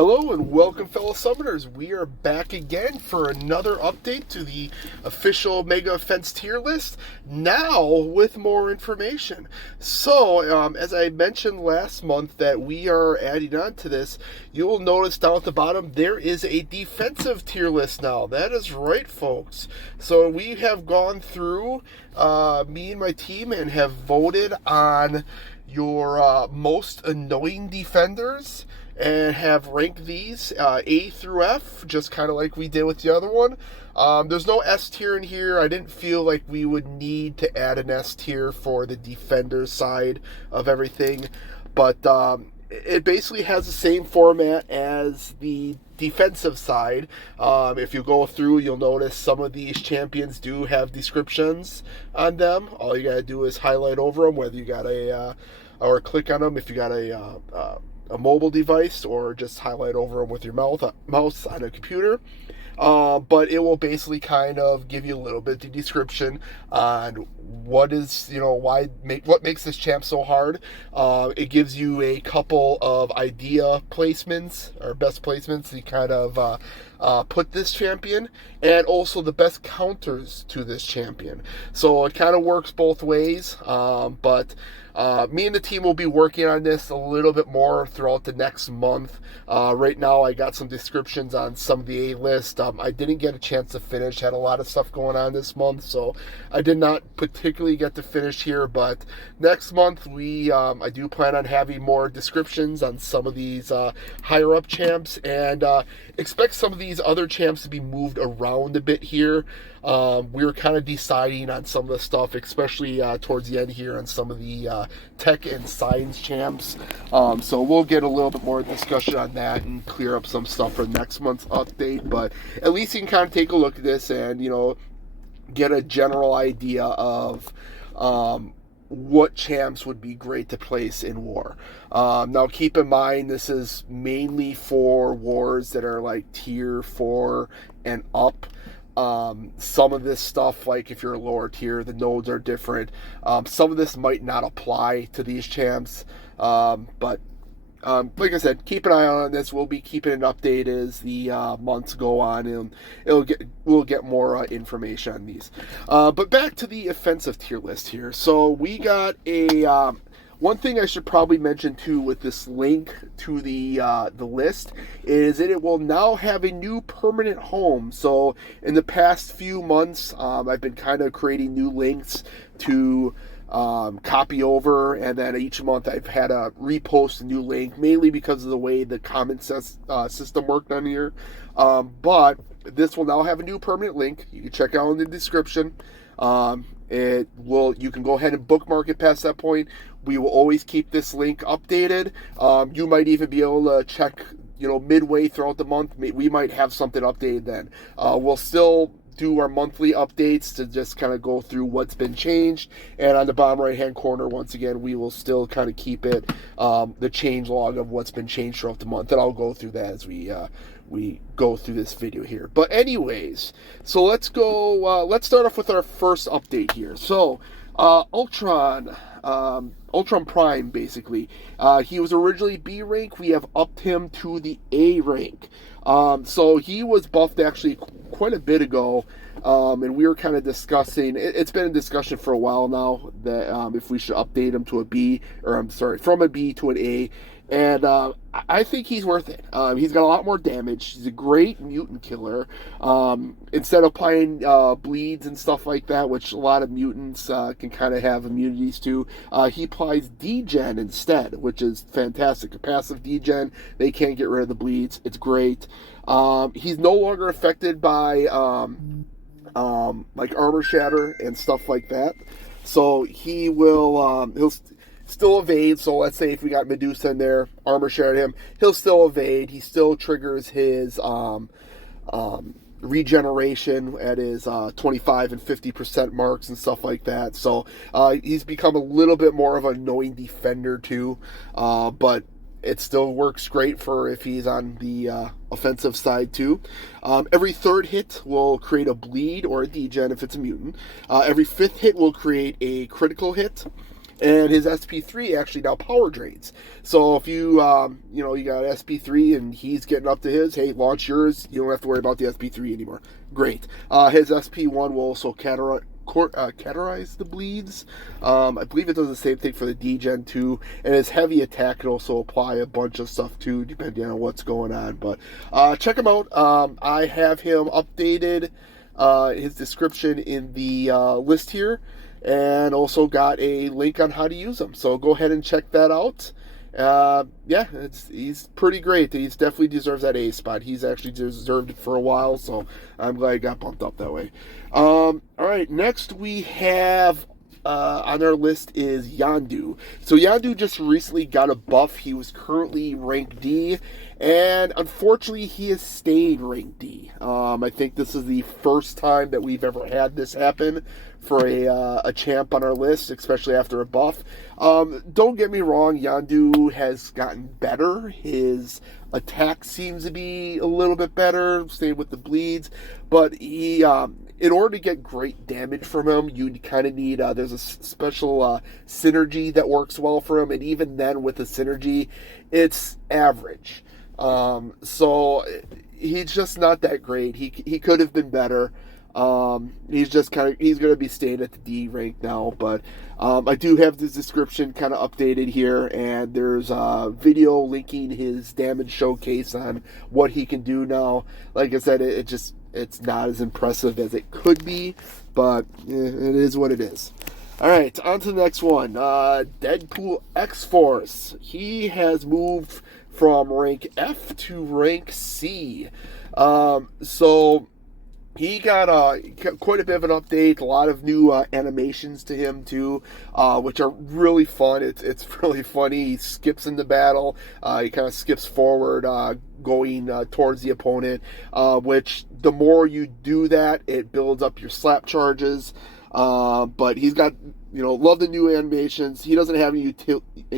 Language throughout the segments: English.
Hello and welcome, fellow summoners. We are back again for another update to the official Mega Offense tier list, now with more information. So, as I mentioned last month that we are adding on to this, you will notice down at the bottom there is a defensive tier list now. That is right, folks. So we have gone through, me and my team, and have voted on your most annoying defenders and have ranked these A through F, just kind of like we did with the other one. There's no S tier in here. I didn't feel like we would need to add an S tier for the defender side of everything, but it basically has the same format as the defensive side. If you go through, you'll notice some of these champions do have descriptions on them. All you gotta do is highlight over them, whether you got or click on them if you got a mobile device, or just highlight over them with your mouse on a computer. But it will basically kind of give you a little bit of description on what is, what makes this champ so hard. It gives you a couple of idea placements, or best placements, to kind of put this champion, and also the best counters to this champion. So it kind of works both ways, but me and the team will be working on this a little bit more throughout the next month. Right now, I got some descriptions on some of the A list. I didn't get a chance to finish. Had a lot of stuff going on this month, so I did not particularly get to finish here. But next month, I do plan on having more descriptions on some of these higher up champs, and expect some of these other champs to be moved around a bit here. We were kind of deciding on some of the stuff, especially towards the end here, on some of the tech and science champs. So we'll get a little bit more discussion on that and clear up some stuff for next month's update. But at least you can kind of take a look at this and, get a general idea of what champs would be great to place in war. Now keep in mind, this is mainly for wars that are like tier 4 and up. Some of this stuff, like if you're a lower tier, the nodes are different. Some of this might not apply to these champs, but like I said, keep an eye on this. We'll be keeping it updated as the months go on, and we'll get more information on these. But back to the offensive tier list here. So we got a one thing I should probably mention too with this link to the list is that it will now have a new permanent home. So in the past few months, I've been kind of creating new links to copy over, and then each month I've had to repost a new link, mainly because of the way the comment system worked on here. But this will now have a new permanent link. You can check out in the description. You can go ahead and bookmark it past that point. We will always keep this link updated. You might even be able to check, midway throughout the month. We might have something updated then. We'll still do our monthly updates to just kind of go through what's been changed. And on the bottom right hand corner, once again, we will still kind of keep it, the change log of what's been changed throughout the month. And I'll go through that as we go through this video here. But anyways, so let's go, let's start off with our first update here. So Ultron Prime, basically. He was originally B rank. We have upped him to the A rank. So he was buffed actually quite a bit ago, and we were kind of discussing, it's been a discussion for a while now, that if we should update him to a B, from a B to an A. And I think he's worth it. He's got a lot more damage. He's a great mutant killer. Instead of applying bleeds and stuff like that, which a lot of mutants can kind of have immunities to, he applies degen instead, which is fantastic. A passive degen, they can't get rid of the bleeds. It's great. He's no longer affected by like armor shatter and stuff like that. So he will he'll still evade. So let's say if we got Medusa in there, armor shared him, he'll still evade. He still triggers his regeneration at his 25 and 50% marks and stuff like that. So he's become a little bit more of an annoying defender too, but it still works great for if he's on the offensive side too. Every third hit will create a bleed or a degen if it's a mutant. Every fifth hit will create a critical hit. And his SP3 actually now power drains. So if you you got SP3 and he's getting up to his, hey, launch yours. You don't have to worry about the SP3 anymore. Great. His SP1 will also cauterize the bleeds. I believe it does the same thing for the D-Gen 2. And his heavy attack can also apply a bunch of stuff too, depending on what's going on. But check him out. I have him updated, his description in the list here. And also got a link on how to use them. So go ahead and check that out. He's pretty great. He definitely deserves that A spot. He's actually deserved it for a while, so I'm glad he got bumped up that way. All right, next we have on our list is Yondu. So Yondu just recently got a buff. He was currently rank D, and unfortunately he has stayed rank D. I think this is the first time that we've ever had this happen for a champ on our list, especially after a buff. Don't get me wrong, Yondu has gotten better. His attack seems to be a little bit better, same with the bleeds, but he, in order to get great damage from him, you kind of need, there's a special synergy that works well for him, and even then with the synergy, it's average. So he's just not that great. He could have been better. He's going to be staying at the D rank now, but I do have this description kind of updated here, and there's a video linking his damage showcase on what he can do now. Like I said, it's not as impressive as it could be, but it is what it is. All right, on to the next one. Deadpool X-Force. He has moved from rank F to rank C. So he got quite a bit of an update, a lot of new animations to him too, which are really fun. It's really funny. He skips into battle. He kind of skips forward, going towards the opponent, which the more you do that, it builds up your slap charges. But he's got, love the new animations. He doesn't have any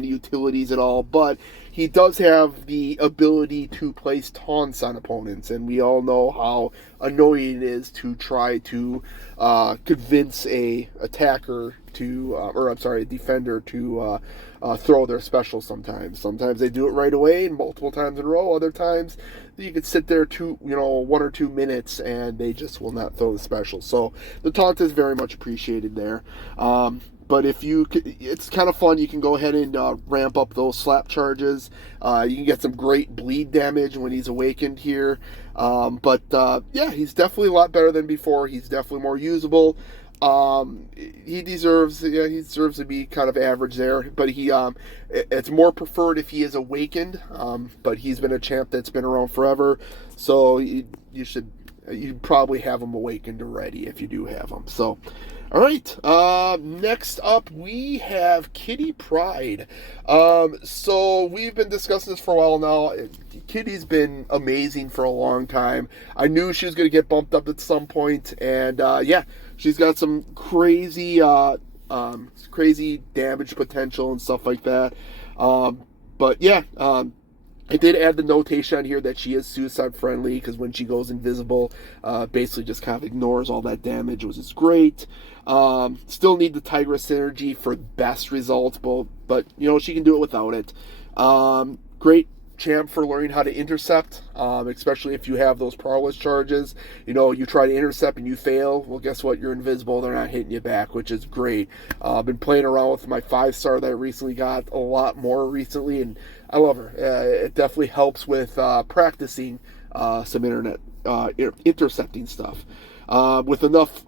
utilities at all, but he does have the ability to place taunts on opponents, and we all know how annoying it is to try to convince a defender to throw their special sometimes. Sometimes they do it right away and multiple times in a row. Other times you could sit there 1 or 2 minutes and they just will not throw the special. So the taunt is very much appreciated there. But it's kind of fun. You can go ahead and ramp up those slap charges. You can get some great bleed damage when he's awakened here. He's definitely a lot better than before. He's definitely more usable. He deserves to be kind of average there, but it's more preferred if he is awakened. But he's been a champ that's been around forever, so you probably have him awakened already if you do have him. So, all right. Next up, we have Kitty Pryde. So we've been discussing this for a while now. Kitty's been amazing for a long time. I knew she was going to get bumped up at some point, and she's got some crazy damage potential and stuff like that. I did add the notation on here that she is suicide friendly, because when she goes invisible, basically just kind of ignores all that damage, which is great. Still need the Tigress synergy for best results, but she can do it without it. Great champ for learning how to intercept, especially if you have those powerless charges. You try to intercept and you fail, well, guess what? You're invisible. They're not hitting you back, which is great. I've been playing around with my 5-star that I recently got a lot more recently, and I love her. It definitely helps with practicing some intercepting stuff. With enough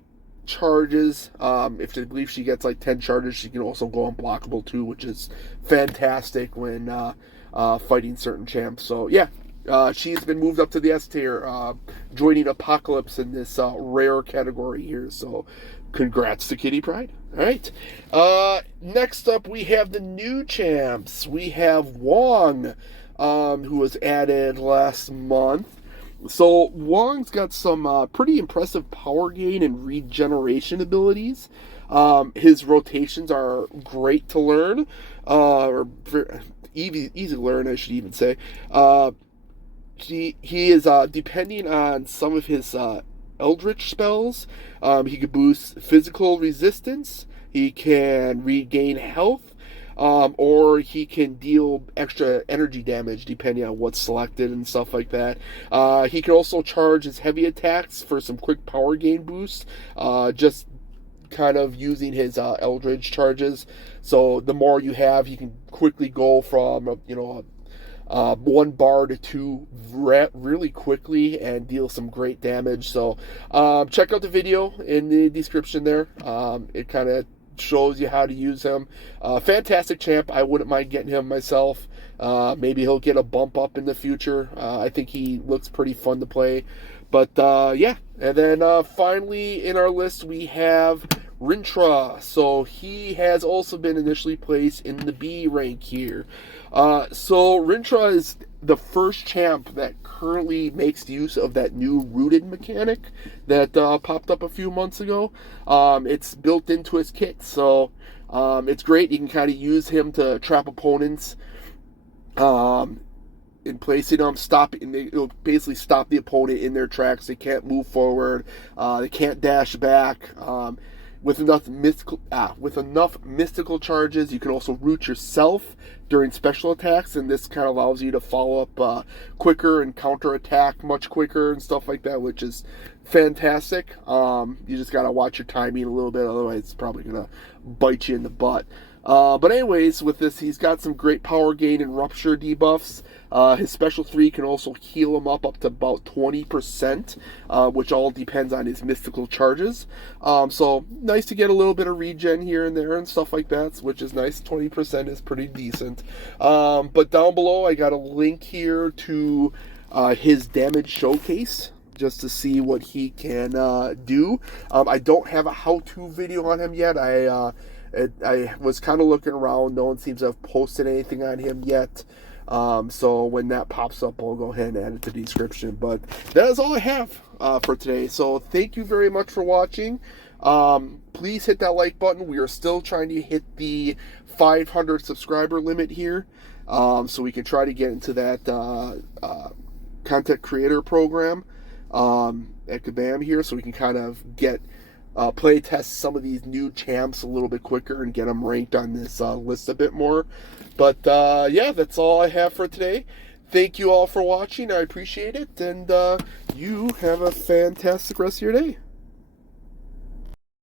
charges, if I believe she gets like 10 charges, she can also go unblockable too, which is fantastic when fighting certain champs. So she's been moved up to the S tier, joining Apocalypse in this rare category here. So congrats to Kitty Pryde. All right. Next up, we have the new champs. We have Wong, who was added last month. So Wong's got some pretty impressive power gain and regeneration abilities. His rotations are great to learn, or easy to learn, I should even say. He is, depending on some of his Eldritch spells, he could boost physical resistance. he can regain health, or he can deal extra energy damage depending on what's selected and stuff like that. He can also charge his heavy attacks for some quick power gain boosts, just kind of using his Eldritch charges. So the more you have, you can quickly go from, one bar to two really quickly and deal some great damage. So check out the video in the description there. It kind of shows you how to use him. Fantastic champ. I wouldn't mind getting him myself. Maybe he'll get a bump up in the future. I think he looks pretty fun to play. But yeah, and then finally in our list we have Rintra. So he has also been initially placed in the B rank here. So Rintra is the first champ that currently makes use of that new rooted mechanic that popped up a few months ago. It's built into his kit, so it's great. You can kind of use him to trap opponents. In placing them, it'll basically stop the opponent in their tracks. They can't move forward. They can't dash back. With enough mystical charges, you can also root yourself during special attacks, and this kind of allows you to follow up quicker and counter attack much quicker and stuff like that, which is fantastic. You just gotta watch your timing a little bit, otherwise it's probably gonna bite you in the butt. But anyways, with this, he's got some great power gain and rupture debuffs. His special 3 can also heal him up to about 20%, which all depends on his mystical charges. So nice to get a little bit of regen here and there and stuff like that, which is nice. 20% is pretty decent. But down below, I got a link here to his damage showcase, just to see what he can do. I don't have a how-to video on him yet. I was kind of looking around. No one seems to have posted anything on him yet. So when that pops up, I'll go ahead and add it to the description. But that is all I have for today. So thank you very much for watching. Please hit that like button. We are still trying to hit the 500 subscriber limit here. So we can try to get into that content creator program at Kabam here. So we can kind of get play test some of these new champs a little bit quicker and get them ranked on this list a bit more. But yeah, that's all I have for today. Thank you all for watching. I appreciate it, and you have a fantastic rest of your day.